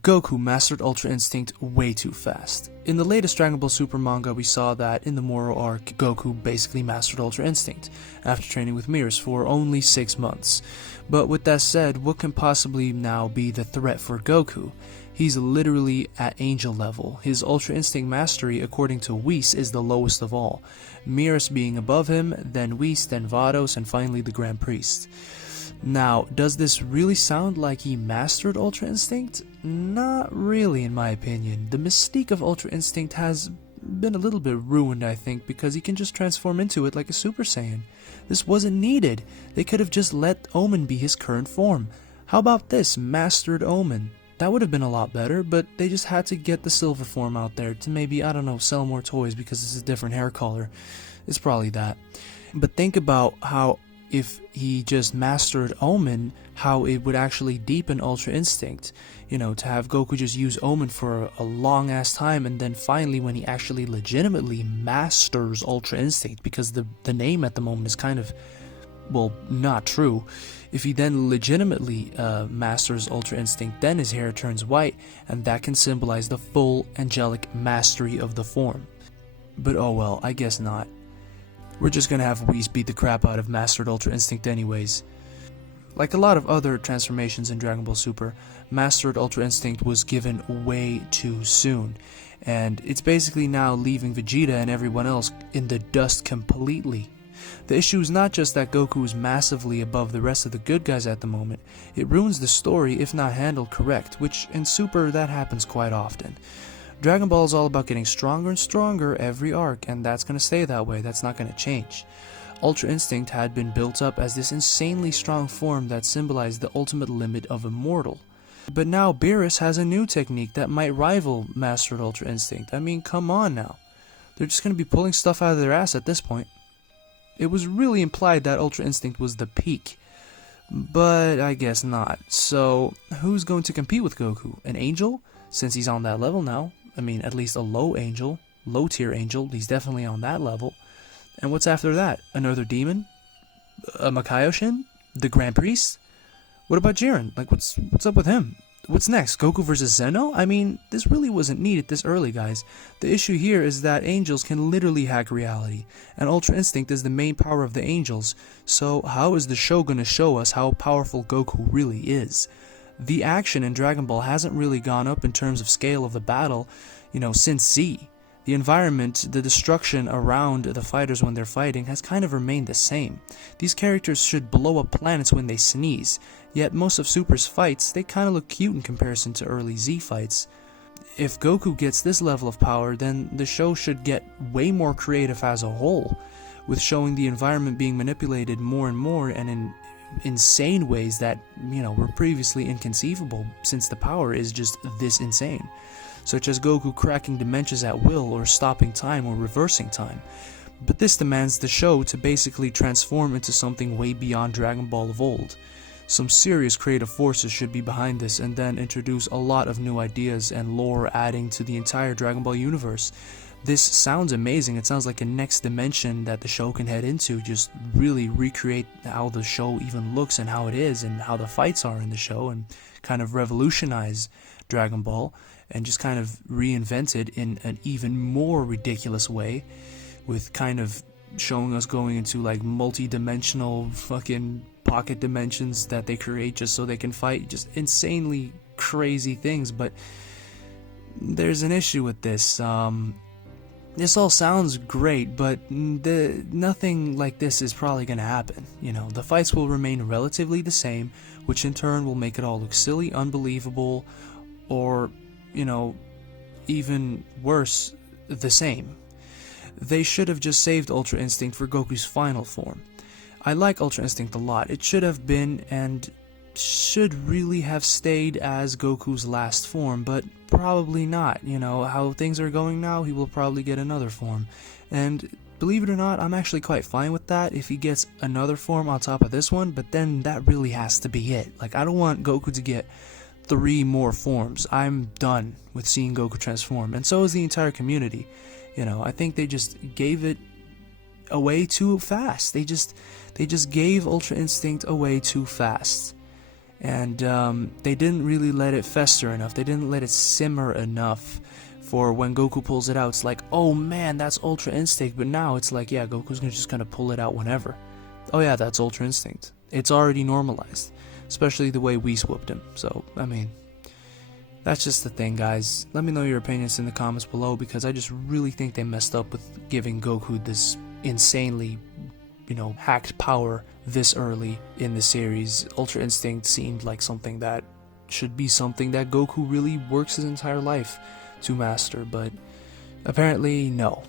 Goku mastered Ultra Instinct way too fast. In the latest Dragon Ball Super manga, we saw that in the Moro arc, Goku basically mastered Ultra Instinct, after training with Mirrors for only 6 months. But with that said, what can possibly now be the threat for Goku? He's literally at angel level. His Ultra Instinct mastery, according to Whis, is the lowest of all. Mirrors being above him, then Whis, then Vados, and finally the Grand Priest. Now, does this really sound like he mastered Ultra Instinct? Not really, in my opinion. The mystique of Ultra Instinct has been a little bit ruined, I think, because he can just transform into it like a Super Saiyan. This wasn't needed. They could have just let Omen be his current form. How about this, Mastered Omen? That would have been a lot better, but they just had to get the silver form out there to maybe, I don't know, sell more toys because it's a different hair color. It's probably that. But think about how if he just mastered Omen, how it would actually deepen Ultra Instinct. You know, to have Goku just use Omen for a long ass time, and then finally when he actually legitimately masters Ultra Instinct, because the name at the moment is kind of, well, not true. If he then legitimately masters Ultra Instinct, then his hair turns white, and that can symbolize the full angelic mastery of the form. But oh well, I guess not. We're just gonna have Whis beat the crap out of Mastered Ultra Instinct anyways. Like a lot of other transformations in Dragon Ball Super, Mastered Ultra Instinct was given way too soon, and it's basically now leaving Vegeta and everyone else in the dust completely. The issue is not just that Goku is massively above the rest of the good guys at the moment, it ruins the story if not handled correct, which in Super that happens quite often. Dragon Ball is all about getting stronger and stronger every arc, and that's going to stay that way, that's not going to change. Ultra Instinct had been built up as this insanely strong form that symbolized the ultimate limit of Immortal. But now Beerus has a new technique that might rival Mastered Ultra Instinct. I mean, come on now. They're just going to be pulling stuff out of their ass at this point. It was really implied that Ultra Instinct was the peak, but I guess not. So, who's going to compete with Goku? An angel? Since he's on that level now. I mean, at least a low tier angel, he's definitely on that level. And what's after that? Another demon? A Makaioshin? The Grand Priest? What about Jiren? Like, what's up with him? What's next? Goku versus Zeno? I mean, this really wasn't needed this early, guys. The issue here is that angels can literally hack reality, and Ultra Instinct is the main power of the angels, so how is the show gonna show us how powerful Goku really is? The action in Dragon Ball hasn't really gone up in terms of scale of the battle, since Z. The environment, the destruction around the fighters when they're fighting has kind of remained the same. These characters should blow up planets when they sneeze, yet most of Super's fights, they kind of look cute in comparison to early Z fights. If Goku gets this level of power, then the show should get way more creative as a whole, with showing the environment being manipulated more and more and in insane ways that, were previously inconceivable since the power is just this insane. Such as Goku cracking dimensions at will, or stopping time, or reversing time. But this demands the show to basically transform into something way beyond Dragon Ball of old. Some serious creative forces should be behind this, and then introduce a lot of new ideas and lore adding to the entire Dragon Ball universe. This sounds amazing. It sounds like a next dimension that the show can head into, just really recreate how the show even looks and how it is and how the fights are in the show, and kind of revolutionize Dragon Ball and just kind of reinvent it in an even more ridiculous way, with kind of showing us going into like multi-dimensional fucking pocket dimensions that they create just so they can fight just insanely crazy things. But there's an issue with this. This all sounds great, but nothing like this is probably going to happen. The fights will remain relatively the same, which in turn will make it all look silly, unbelievable, or, even worse, the same. They should have just saved Ultra Instinct for Goku's final form. I like Ultra Instinct a lot. It should have been and should really have stayed as Goku's last form, but probably not. How things are going now, he will probably get another form. And believe it or not, I'm actually quite fine with that if he gets another form on top of this one, but then that really has to be it. Like, I don't want Goku to get 3 more forms. I'm done with seeing Goku transform, and so is the entire community. I think they just gave it away too fast. They just gave Ultra Instinct away too fast. And they didn't really let it fester enough. They didn't let it simmer enough for when Goku pulls it out. It's like, oh man, that's Ultra Instinct. But now it's like, yeah, Goku's just gonna pull it out whenever. Oh yeah, that's Ultra Instinct. It's already normalized, especially the way we swooped him. So, I mean, that's just the thing, guys. Let me know your opinions in the comments below, because I just really think they messed up with giving Goku this insanely, hacked power this early in the series. Ultra Instinct seemed like something that should be something that Goku really works his entire life to master, but apparently no.